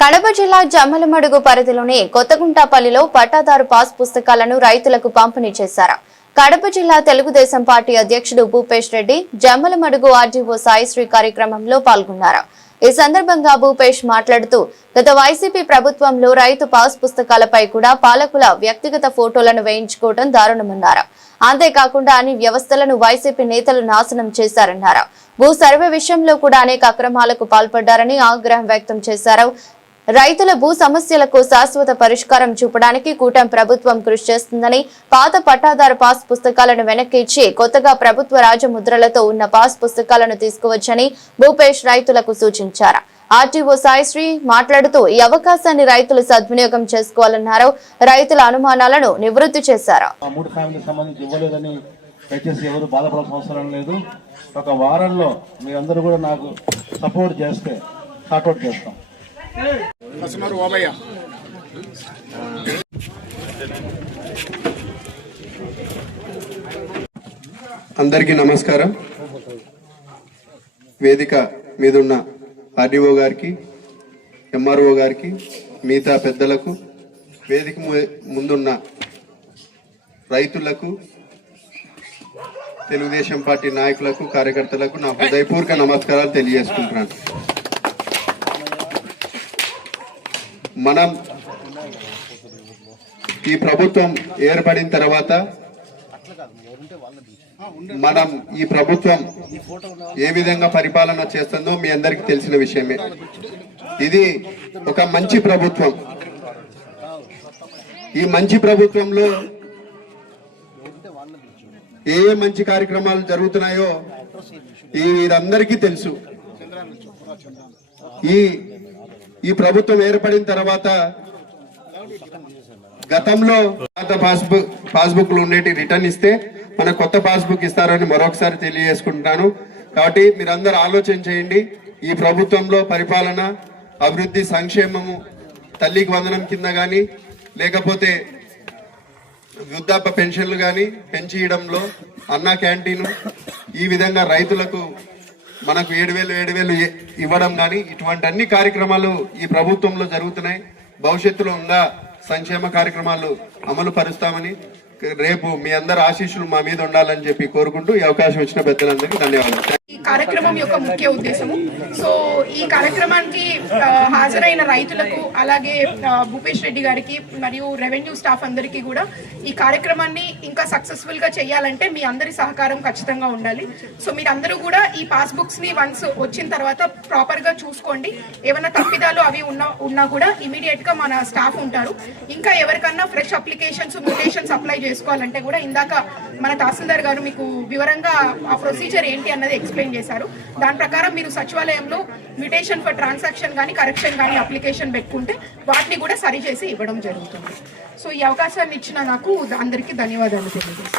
కడప జిల్లా జమ్మలమడుగు పరిధిలోని కొత్తగుంటాపల్లిలో పట్టాదారు పాస్ పుస్తకాలను రైతులకు పంపిణీ చేశారు. కడప జిల్లా తెలుగుదేశం పార్టీ అధ్యక్షుడు భూపేష్ రెడ్డి జమ్మలమడుగు ఆర్డీఓ సాయిశ్రీ కార్యక్రమంలో పాల్గొన్నారు. ఈ సందర్భంగా భూపేష్ మాట్లాడుతూ గత వైసీపీ ప్రభుత్వంలో రైతు పాస్ పుస్తకాలపై కూడా పాలకుల వ్యక్తిగత ఫోటోలను వేయించుకోవడం దారుణమన్నారు. అంతేకాకుండా అన్ని వ్యవస్థలను వైసీపీ నేతలు నాశనం చేశారన్నారు. భూ సర్వే విషయంలో కూడా అనేక అక్రమాలకు పాల్పడ్డారని ఆగ్రహం వ్యక్తం చేశారు రైతుల భూ సమస్యలకు శాశ్వత పరిష్కారం చూపడానికి కూటమి ప్రభుత్వం కృషి చేస్తుందని పాత పట్టాదారు పాస్ పుస్తకాలను వెనక్కి ఇచ్చి కొత్తగా ప్రభుత్వ రాజముద్రలతో ఉన్న పాస్ పుస్తకాలను తీసుకువచ్చని భూపేష్ రైతులకు సూచించారు. ఆర్టీఓ సాయిశ్రీ మాట్లాడుతూ ఈ అవకాశాన్ని రైతులు సద్వినియోగం చేసుకోవాలన్నారు. రైతుల అనుమానాలను నివృత్తి చేశారు. దయచేసి ఎవరు బాధపడాల్సిన అవసరం లేదు. ఒక వారంలో మీరందరూ కూడా నాకు సపోర్ట్ చేస్తే సార్ట్అవుట్ చేస్తాం. కస్టమర్ ఓబయ్య అందరికీ నమస్కారం. వేదిక మీదున్న ఆర్డీఓ గారికి ఎంఆర్ఓ గారికి మిగతా పెద్దలకు వేదిక ముందున్న రైతులకు తెలుగుదేశం పార్టీ నాయకులకు కార్యకర్తలకు నా హృదయపూర్వక నమస్కారాలు తెలియజేసుకుంటున్నాను. మనం ఈ ప్రభుత్వం ఏర్పడిన తర్వాత మనం ఈ ప్రభుత్వం ఏ విధంగా పరిపాలన చేస్తుందో మీ అందరికి తెలిసిన విషయమే. ఇది ఒక మంచి ప్రభుత్వం. ఈ మంచి ప్రభుత్వంలో ఏ ఏ మంచి కార్యక్రమాలు జరుగుతున్నాయో ఈ ఇదందరికీ తెలుసు. ఈ ఈ ప్రభుత్వం ఏర్పడిన తర్వాత గతంలో పాత పాస్బుక్ పాస్బుక్లు ఉండేటి రిటర్న్ ఇస్తే మన కొత్త పాస్బుక్ ఇస్తారని మరొకసారి తెలియజేసుకుంటున్నాను. కాబట్టి మీరందరూ ఆలోచన చేయండి. ఈ ప్రభుత్వంలో పరిపాలన అభివృద్ధి సంక్షేమము తల్లికి వందనం కింద కానీ లేకపోతే వృద్ధాప్య పెన్షన్లు కానీ పెంచియడంలో అన్నా క్యాంటీన్ ఈ విధంగా రైతులకు మనకు ఏడు వేలు ఏడు వేలు ఇ- ఇవ్వడం కానీ ఇటువంటి అన్ని కార్యక్రమాలు ఈ ప్రభుత్వంలో జరుగుతున్నాయి. భవిష్యత్తులో ఇంకా సంక్షేమ కార్యక్రమాలు అమలు పరుస్తామని రేపు మీ అందరి ఆశీస్సులు మా మీద ఉండాలని చెప్పి కోరుకుంటూ ఈ అవకాశం ఇచ్చిన పెద్దలందరికీ ధన్యవాదాలు. కార్యక్రమం యొక్క ముఖ్య ఉద్దేశము. సో ఈ కార్యక్రమానికి హాజరైన రైతులకు అలాగే భూపేష్ రెడ్డి గారికి మరియు రెవెన్యూ స్టాఫ్ అందరికీ కూడా ఈ కార్యక్రమాన్ని ఇంకా సక్సెస్ఫుల్గా చేయాలంటే మీ అందరి సహకారం ఖచ్చితంగా ఉండాలి. సో మీరందరూ కూడా ఈ పాస్బుక్స్ని వన్స్ వచ్చిన తర్వాత ప్రాపర్గా చూసుకోండి. ఏమైనా తప్పిదాలు అవి ఉన్నా ఉన్నా కూడా ఇమీడియట్గా మన స్టాఫ్ ఉంటారు. ఇంకా ఎవరికన్నా ఫ్రెష్ అప్లికేషన్స్ మ్యూటేషన్స్ అప్లై చేసుకోవాలంటే కూడా ఇందాక మన తహసీల్దార్ గారు మీకు వివరంగా ఆ ప్రొసీజర్ ఏంటి అన్నది ఎక్స్ప్లెయిన్ చేశారు. దాని ప్రకారం మీరు సచివాలయంలో మ్యూటేషన్ ఫర్ ట్రాన్సాక్షన్ కానీ కరెక్షన్ కానీ అప్లికేషన్ పెట్టుకుంటే వాటిని కూడా సరిచేసి ఇవ్వడం జరుగుతుంది. సో ఈ అవకాశాన్ని ఇచ్చిన నాకు అందరికీ ధన్యవాదాలు తెలియజేస్తాను